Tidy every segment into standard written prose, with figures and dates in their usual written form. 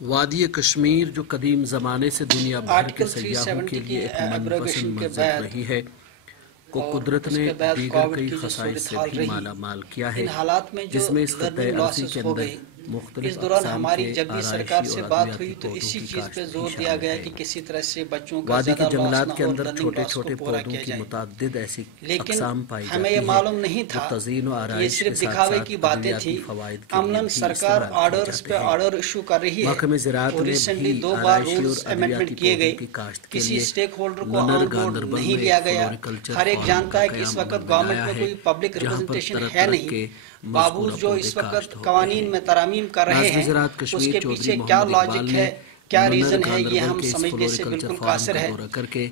वादी कश्मीर जो कदीम ज़माने से दुनिया भर के सयाहों के लिए एक मनपसंद मंज़र रही है को कुदरत ने दीगर कई खसाइस से भी माला माल किया है, जिसमें इस खत्ते अर्ज़ी के अंदर इस दौरान हमारी जब भी सरकार से बात हुई तो इसी चीज पे जोर दिया गया कि किसी तरह से बच्चों का वादी के ज़्यादा लॉस जंगलात न के हो, अंदर लर्निंग छोटे लॉस छोटे को पूरा पौधों किया की जाए। मुताद्दिद ऐसी लेकिन अक़साम पाई जाती हमें ये मालूम नहीं था, तज़ीन व ये आराइश सिर्फ के दिखावे साथ की साथ बातें अद्वियाती थी। फ़वाइद के लिए अमलन भी सरकार इस्तेमाल किए ऑर्डर्स जाते पे हैं। ऑर्डर इशू कर रही है महकमे ज़राअत और ने रिसेंटली भी 2 बार आराइशी रूल्स और अमेंडमेंट अद्वियाती किए गए, पौधों की काश्त के किसी लिए स्टेक होल्डर को ननर ऑन बोर्ड गांदरबल नहीं में लिया गया। फ्लोरिकल्चर हर एक फार्म जानता का है कि इस क़याम वक्त अमल में गवर्नमेंट आया में है, कोई पब्लिक जहाँ पर रिप्रेजेंटेशन तरह है तरह नहीं। के बाबूस जो पौधे इस वक्त काश्त होते कवानीन हैं। में तरामीम कर रहे नाज़िर हैं, ज़राअत कश्मीर उसके चौधरी पीछे क्या मोहम्मद लॉजिक इकबाल है, ने क्या ननर रीज़न है, ये गांदरबल हम के इस समझने से फ्लोरिकल्चर बिल्कुल फार्म कासिर का है। दौरा करके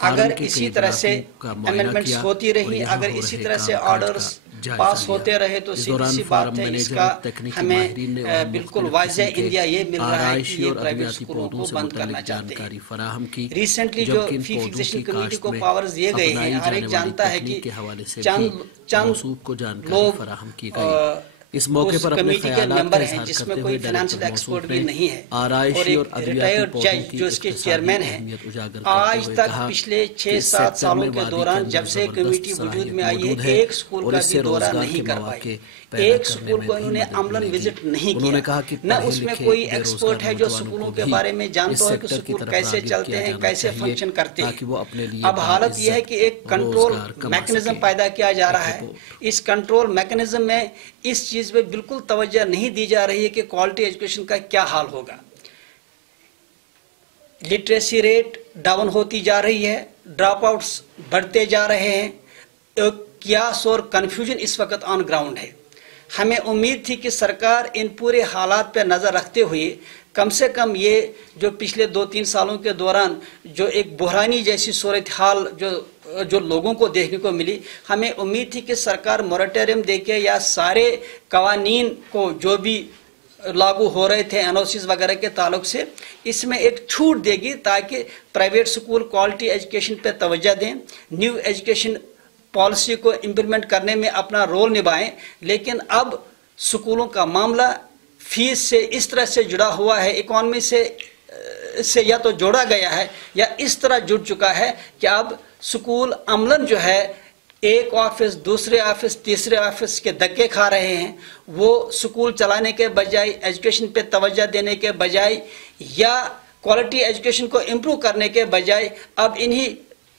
फार्म अगर के इसी कई तरह से इलाकों का मुआयना अमेंडमेंट्स किया होती और रही, यहाँ अगर हो इसी रहे तरह से कामकाज ऑर्डर्स का जायजा पास लिया। होते रहे तो इस सीधी दौरान सी फार्म बात है, मैनेजर इसका और तकनीकी माहिरीन ने हमें बिल्कुल वाज़ह इंडिया ये मिल रहा है कि ये प्राइवेट स्कूलों को बंद करना चाहते हैं। जानकारी फराहम की। रिसेंटली जो जबकि इन फी पौधों फिक्सेशन की कमेटी काश्त को में पावर्स दिए गए अपनाई हैं, हर जाने एक वाली जानता है तकनीक कि के हवाले से भी चंद मौसूफ को जानकारी लोग फराहम की गई। इस मौके उस पर अपने कमेटी के ख्यालात का मेंबर हैं इजहार जिसमें करते कोई हुए फाइनेंशियल डायरेक्टर एक्सपर्ट मौसूफ भी ने नहीं है और आराइशी एक और अद्वियाती रिटायर्ड पौधों जज की जो इसके इक़्तिसादी चेयरमैन हैं। अहमियत उजागर करते आज हुए तक कहा पिछले कि 6-7 इस सेक्टर सालों में के वादी के दौरान अंदर जब से ज़बरदस्त कमेटी वजूद सलाहियत में आई मौजूद है, है एक स्कूल और का इससे भी दौरा रोजगार नहीं के कर मौके पाए। पैदा एक करने स्कूल में को भी इन्होंने मदद अमलन मिलेगी। विजिट नहीं उन्होंने किया, कहा कि न पढ़े उसमें लिखे कोई एक्सपर्ट बेरोजगार है जो नौजवानों स्कूलों को के भी बारे में इस जानता हो कि सेक्टर की स्कूल तरफ कैसे राग़िब चलते किया हैं, जाना कैसे चाहिए फंक्शन करते ताकि वो अपने हैं। लिए अब हालत यह है कि एक कंट्रोल रोजगार कमा मैकेनिज्म सकें। पैदा किया जा रहा एक है। रिपोर्ट। इस कंट्रोल मैकेनिज्म में इस चीज़ पे बिल्कुल तवज्जो नहीं दी जा रही है कि क्वालिटी एजुकेशन का क्या हाल होगा। लिटरेसी रेट डाउन होती जा रही है, ड्रॉप आउट्स बढ़ते जा रहे हैं, कियास और कन्फ्यूजन इस वक्त ऑन ग्राउंड है। हमें उम्मीद थी कि सरकार इन पूरे हालात पर नज़र रखते हुए कम से कम ये जो पिछले 2-3 सालों के दौरान जो एक बुहरानी जैसी सूरत हाल जो लोगों को देखने को मिली, हमें उम्मीद थी कि सरकार मोरेटोरियम देके या सारे कवानीन को जो भी लागू हो रहे थे एनओसीज वगैरह के ताल्लुक से, इसमें एक छूट देगी ताकि प्राइवेट स्कूल क्वालिटी एजुकेशन पे तवज्जो दें, न्यू एजुकेशन पॉलिसी को इम्प्लीमेंट करने में अपना रोल निभाएं। लेकिन अब स्कूलों का मामला फीस से इस तरह से जुड़ा हुआ है, इकॉनमी से या तो जोड़ा गया है या इस तरह जुड़ चुका है कि अब स्कूल अमलन जो है एक ऑफिस दूसरे ऑफिस तीसरे ऑफिस के धक्के खा रहे हैं। वो स्कूल चलाने के बजाय, एजुकेशन पे तवज्जो देने के बजाय या क्वालिटी एजुकेशन को इम्प्रूव करने के बजाय अब इन्हीं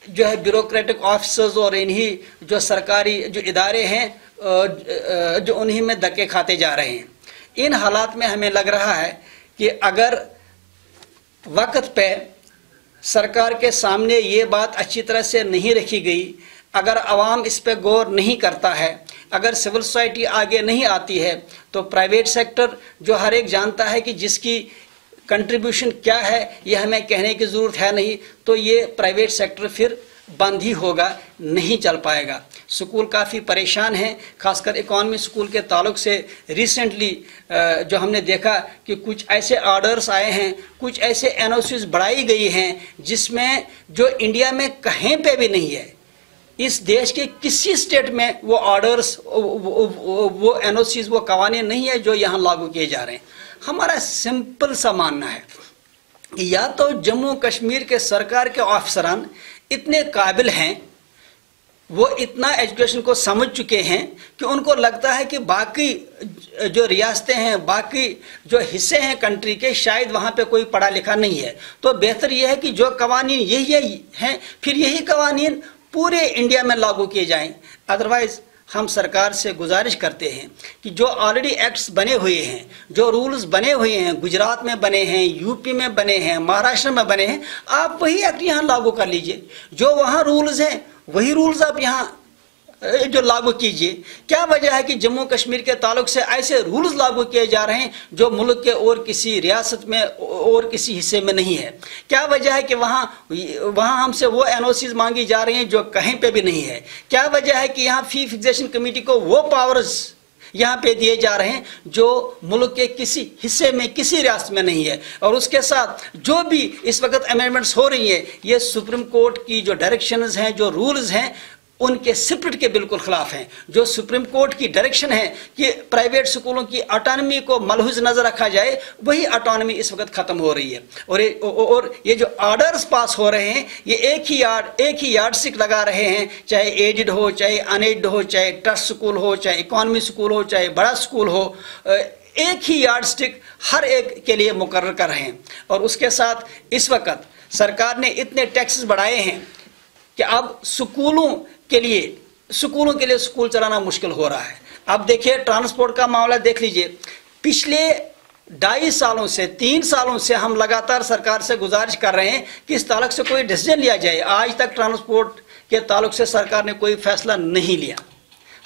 जो है ब्यूरोक्रेटिक ऑफिसर्स और इन्हीं जो सरकारी जो इदारे हैं जो उन्हीं में धक्के खाते जा रहे हैं। इन हालात में हमें लग रहा है कि अगर वक्त पे सरकार के सामने ये बात अच्छी तरह से नहीं रखी गई, अगर आवाम इस पे गौर नहीं करता है, अगर सिविल सोसाइटी आगे नहीं आती है, तो प्राइवेट सेक्टर जो हर एक जानता है कि जिसकी कंट्रीब्यूशन क्या है ये हमें कहने की ज़रूरत है नहीं, तो ये प्राइवेट सेक्टर फिर बंद ही होगा, नहीं चल पाएगा। स्कूल काफ़ी परेशान हैं, खासकर इकॉनमी स्कूल के ताल्लुक से रिसेंटली जो हमने देखा कि कुछ ऐसे ऑर्डर्स आए हैं, कुछ ऐसे एनओसीज बढ़ाई गई हैं जिसमें जो इंडिया में कहीं पे भी नहीं है, इस देश के किसी स्टेट में वो ऑर्डर्स वो एनओसीज वो कवानीन नहीं है जो यहाँ लागू किए जा रहे हैं। हमारा सिंपल सा मानना है कि या तो जम्मू कश्मीर के सरकार के ऑफिसरान इतने काबिल हैं, वो इतना एजुकेशन को समझ चुके हैं कि उनको लगता है कि बाकी जो रियासतें हैं, बाकी जो हिस्से हैं कंट्री के, शायद वहाँ पे कोई पढ़ा लिखा नहीं है। तो बेहतर यह है कि जो कवानीन यही हैं फिर यही कवानीन पूरे इंडिया में लागू किए जाएं। अदरवाइज हम सरकार से गुजारिश करते हैं कि जो ऑलरेडी एक्ट्स बने हुए हैं, जो रूल्स बने हुए हैं, गुजरात में बने हैं, यूपी में बने हैं, महाराष्ट्र में बने हैं, आप वही एक्ट यहाँ लागू कर लीजिए। जो वहाँ रूल्स हैं वही रूल्स आप यहाँ जो लागू कीजिए। क्या वजह है कि जम्मू कश्मीर के ताल्लुक से ऐसे रूल्स लागू किए जा रहे हैं जो मुल्क के और किसी रियासत में और किसी हिस्से में नहीं है? क्या वजह है कि वहाँ हमसे वो एनओसीज मांगी जा रही हैं जो कहीं पे भी नहीं है? क्या वजह है कि यहाँ फी फिक्सेशन कमेटी को वो पावर्स यहाँ पे दिए जा रहे हैं जो मुल्क के किसी हिस्से में, किसी रियासत में नहीं है? और उसके साथ जो भी इस वक्त अमेंडमेंट्स हो रही हैं, ये सुप्रीम कोर्ट की जो डायरेक्शंस हैं, जो रूल्स हैं, उनके स्पिरिट के बिल्कुल खिलाफ हैं। जो सुप्रीम कोर्ट की डायरेक्शन है कि प्राइवेट स्कूलों की ऑटोनॉमी को मलहूज नजर रखा जाए, वही ऑटोनॉमी इस वक्त खत्म हो रही है। और ये जो ऑर्डर्स पास हो रहे हैं, ये एक ही यार्ड स्टिक लगा रहे हैं, चाहे एडेड हो, चाहे अनएडेड हो, चाहे ट्रस्ट स्कूल हो, चाहे इकॉनमी स्कूल हो, चाहे बड़ा स्कूल हो, एक ही यार्ड स्टिक हर एक के लिए मुकर्रर कर रहे हैं। और उसके साथ इस वक्त सरकार ने इतने टैक्सेस बढ़ाए हैं कि अब स्कूलों के लिए स्कूल चलाना मुश्किल हो रहा है। अब देखिए ट्रांसपोर्ट का मामला देख लीजिए, पिछले 2.5 सालों से 3 सालों से हम लगातार सरकार से गुजारिश कर रहे हैं कि इस ताल्लुक से कोई डिसीजन लिया जाए। आज तक ट्रांसपोर्ट के ताल्लुक से सरकार ने कोई फैसला नहीं लिया।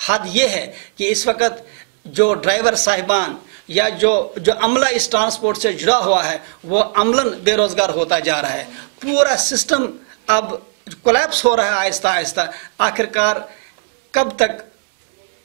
हद ये है कि इस वक्त जो ड्राइवर साहिबान या जो अमला इस ट्रांसपोर्ट से जुड़ा हुआ है, वो अमलन बेरोजगार होता जा रहा है। पूरा सिस्टम अब कोलैप्स हो रहा है आहिस्ता आहिस्ता। आखिरकार कब तक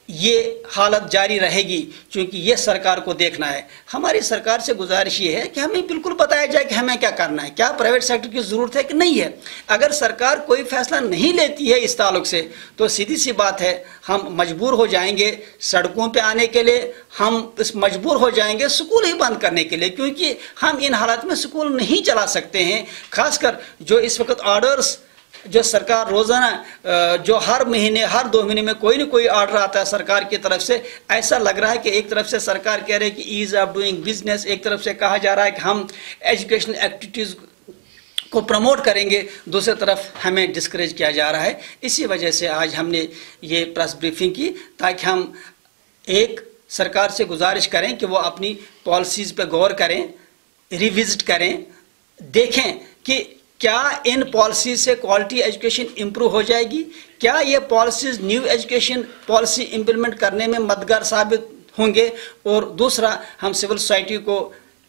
ये हालत जारी रहेगी, क्योंकि ये सरकार को देखना है। हमारी सरकार से गुजारिश ये है कि हमें बिल्कुल बताया जाए कि हमें क्या करना है, क्या प्राइवेट सेक्टर की ज़रूरत है कि नहीं है। अगर सरकार कोई फैसला नहीं लेती है इस ताल्लुक से, तो सीधी सी बात है हम मजबूर हो जाएंगे सड़कों पे आने के लिए, हम मजबूर हो जाएंगे स्कूल ही बंद करने के लिए, क्योंकि हम इन हालात में स्कूल नहीं चला सकते हैं। खासकर जो इस वक्त ऑर्डर्स जो सरकार रोजाना जो हर महीने हर 2 महीने में कोई न कोई ऑर्डर आता है सरकार की तरफ से, ऐसा लग रहा है कि एक तरफ से सरकार कह रही है कि ईज ऑफ डूइंग बिजनेस, एक तरफ से कहा जा रहा है कि हम एजुकेशनल एक्टिविटीज़ को प्रमोट करेंगे, दूसरी तरफ हमें डिस्करेज किया जा रहा है। इसी वजह से आज हमने ये प्रेस ब्रीफिंग की, ताकि हम एक सरकार से गुजारिश करें कि वो अपनी पॉलिसीज़ पे गौर करें, रिविजिट करें, देखें कि क्या इन पॉलिसी से क्वालिटी एजुकेशन इम्प्रूव हो जाएगी, क्या ये policies new education policy implement करने में मददगार साबित होंगे। और दूसरा, हम सिविल सोसाइटी को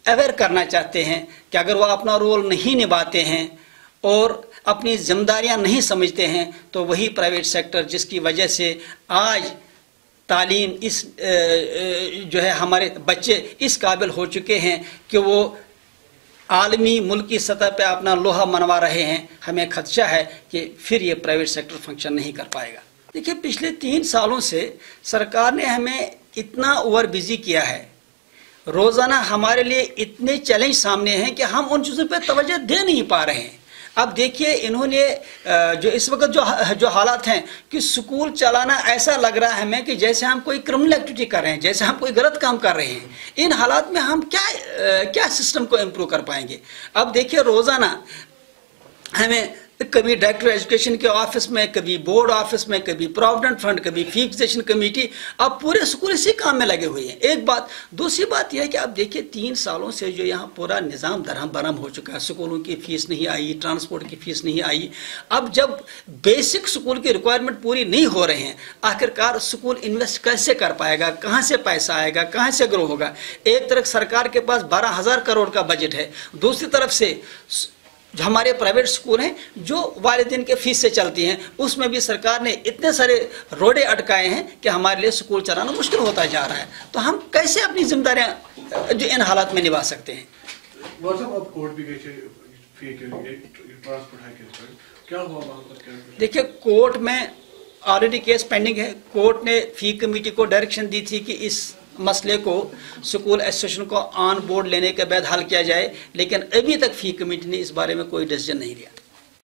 अवेयर करना चाहते हैं कि अगर वो अपना रोल नहीं निभाते हैं और अपनी जिम्मेदारियां नहीं समझते हैं, तो वही प्राइवेट सेक्टर जिसकी वजह से आज तालीम इस जो है हमारे बच्चे इस काबिल हो चुके हैं कि वो आलमी मुल्की सतह पे अपना लोहा मनवा रहे हैं, हमें खदशा है कि फिर ये प्राइवेट सेक्टर फंक्शन नहीं कर पाएगा। देखिए पिछले 3 सालों से सरकार ने हमें इतना ओवर बिजी किया है, रोज़ाना हमारे लिए इतने चैलेंज सामने हैं कि हम उन चीज़ों पे तवज्जो दे नहीं पा रहे हैं। अब देखिए इन्होंने जो इस वक्त जो हालात हैं कि स्कूल चलाना ऐसा लग रहा है हमें कि जैसे हम कोई क्रिमिनल एक्टिविटी कर रहे हैं, जैसे हम कोई गलत काम कर रहे हैं। इन हालात में हम क्या सिस्टम को इम्प्रूव कर पाएंगे। अब देखिए रोज़ाना हमें कभी डायरेक्टर एजुकेशन के ऑफिस में, कभी बोर्ड ऑफिस में, कभी प्रोविडेंट फंड, कभी फी फिक्सेशन कमेटी, अब पूरे स्कूल इसी काम में लगे हुए हैं। एक बात। दूसरी बात यह है कि अब देखिए 3 सालों से जो यहाँ पूरा निज़ाम दरहम बरहम हो चुका है, स्कूलों की फीस नहीं आई, ट्रांसपोर्ट की फीस नहीं आई। अब जब बेसिक स्कूल की रिक्वायरमेंट पूरी नहीं हो रहे हैं, आखिरकार स्कूल इन्वेस्ट कैसे कर पाएगा, कहाँ से पैसा आएगा, कहाँ से ग्रो होगा। एक तरफ सरकार के पास 12,000 करोड़ का बजट है, दूसरी तरफ से जो हमारे प्राइवेट स्कूल हैं जो वालिदैन के फीस से चलती हैं, उसमें भी सरकार ने इतने सारे रोडे अटकाए हैं कि हमारे लिए स्कूल चलाना मुश्किल होता जा रहा है। तो हम कैसे अपनी जिम्मेदारियां जो इन हालात में निभा सकते हैं। देखिए कोर्ट में ऑलरेडी केस पेंडिंग है। कोर्ट ने फी कमेटी को डायरेक्शन दी थी कि इस मसले को स्कूल एसोसिएशन को ऑन बोर्ड लेने के बाद हल किया जाए, लेकिन अभी तक फी कमेटी ने इस बारे में कोई डिसीजन नहीं लिया।